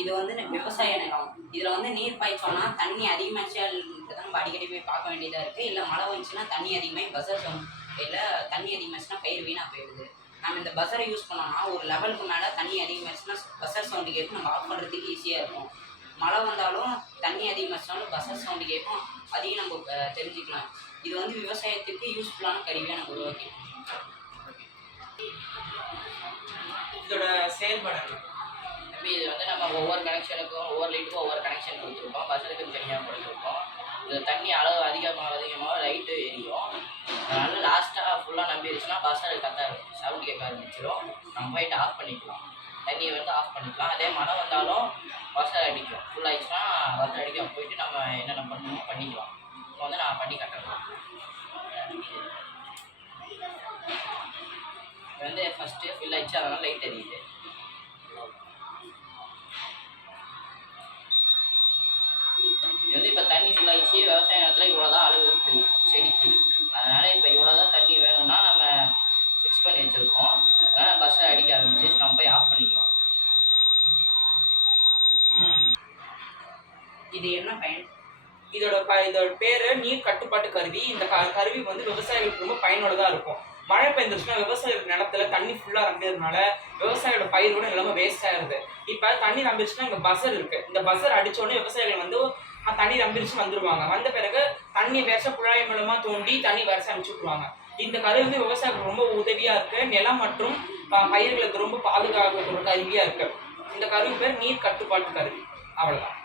இது வந்து விவசாய நிலம். இதில் வந்து நீர் பாய்ச்சோம்னா தண்ணி அதிகமாச்சா நம்ம அடிக்கடி போய் பார்க்க வேண்டியதாக இருக்குது. இல்லை மழை வந்துச்சுன்னா தண்ணி அதிகமாகி பஸர் சவுண்ட் இல்லை தண்ணி அதிகமாச்சுன்னா பயிர் வீணாக போயிடுது. நம்ம இந்த பஸரை யூஸ் பண்ணோம்னா ஒரு லெவலுக்கு மேலே தண்ணி அதிகமாச்சுன்னா பஸர் சவுண்டு கேட்கும், நம்ம ஆஃப் பண்ணுறதுக்கு ஈஸியாக இருக்கும். மழை வந்தாலும் தண்ணி அதிகமாச்சுனாலும் பஸர் சவுண்டு கேட்கும், அதையும் நம்ம தெரிஞ்சுக்கலாம். இது வந்து விவசாயத்துக்கு யூஸ்ஃபுல்லான கருவியாக நம்ம உருவாக்கிடும். இதோட செயல்பாடு இது வந்து நம்ம ஒவ்வொரு கனெக்ஷனுக்கும் ஒவ்வொரு லைட்டுக்கும் ஒவ்வொரு கனெக்ஷன் கொடுத்துருக்கோம். பஸ்ஸுக்கு தனியாக கொடுத்துருக்கோம். இந்த தண்ணி அளவு அதிகமாக லைட்டு எரியும். அதனால லாஸ்ட்டாக ஃபுல்லாக நம்பிடுச்சுன்னா பஸ்ஸர் சவுண்ட் கேட்க ஆரம்பிச்சிடும். நம்ம போயிட்டு ஆஃப் பண்ணிக்கலாம், தண்ணியை வந்து ஆஃப் பண்ணிக்கலாம். அதே மழை வந்தாலும் பஸ்ஸர் அடிக்கும். ஃபுல் ஆகிடுச்சுன்னா பஸ்ஸர் அடிக்கும். போயிட்டு நம்ம என்னென்ன பண்ணணுமோ பண்ணிக்கலாம். இப்போ வந்து நான் பண்ணி கட்டுறேன். இது வந்து ஃபஸ்ட்டு ஃபில் ஆகிடுச்சு, அதனால் லைட் எரியுது. இது வந்து இப்போ தண்ணி ஃபுல் ஆகிடுச்சு. விவசாய நிலத்தில் இவ்வளோ தான் அளவு இருக்குது செடிக்கு. அதனால் இப்போ இவ்வளோ தான் தண்ணி வேணும்னா நம்ம ஃபிக்ஸ் பண்ணி வச்சுருக்கோம். அதனால் பஸ்ஸை அடிக்க ஆரம்பிச்சு நம்ம போய் ஆஃப் பண்ணிக்கலாம். இது என்ன பயன்? இதோட பேர் நீர் கட்டுப்பாட்டு கருவி. இந்த கருவி வந்து விவசாயிகளுக்கு ரொம்ப பயனுள்ளதாக இருக்கும். மழை பெய்ந்துச்சுன்னா விவசாயிகள் நிலத்துல தண்ணி ஃபுல்லாக நம்பிடுறதுனால விவசாயியோட பயிரோட நிலம வேஸ்ட் ஆயிருது. இப்போ தண்ணி நம்பிடுச்சுன்னா இங்கே பஸ்ஸர் இருக்கு. இந்த பஸ்ஸர் அடித்தோடனே விவசாயிகள் வந்து தண்ணி நம்பிடுச்சு வந்துடுவாங்க. வந்த பிறகு தண்ணி வேச குழாய் மூலமாக தோண்டி தண்ணி வரிசை அனுப்பிச்சு விட்ருவாங்க. இந்த கருவி வந்து விவசாயிகளுக்கு ரொம்ப உதவியாக இருக்குது. நிலம் மற்றும் பயிர்களுக்கு ரொம்ப பாதுகாக்க ஒரு கருவியாக இருக்குது. இந்த கருவி பேர் நீர் கட்டுப்பாட்டு கருவி. அவ்வளோதான்.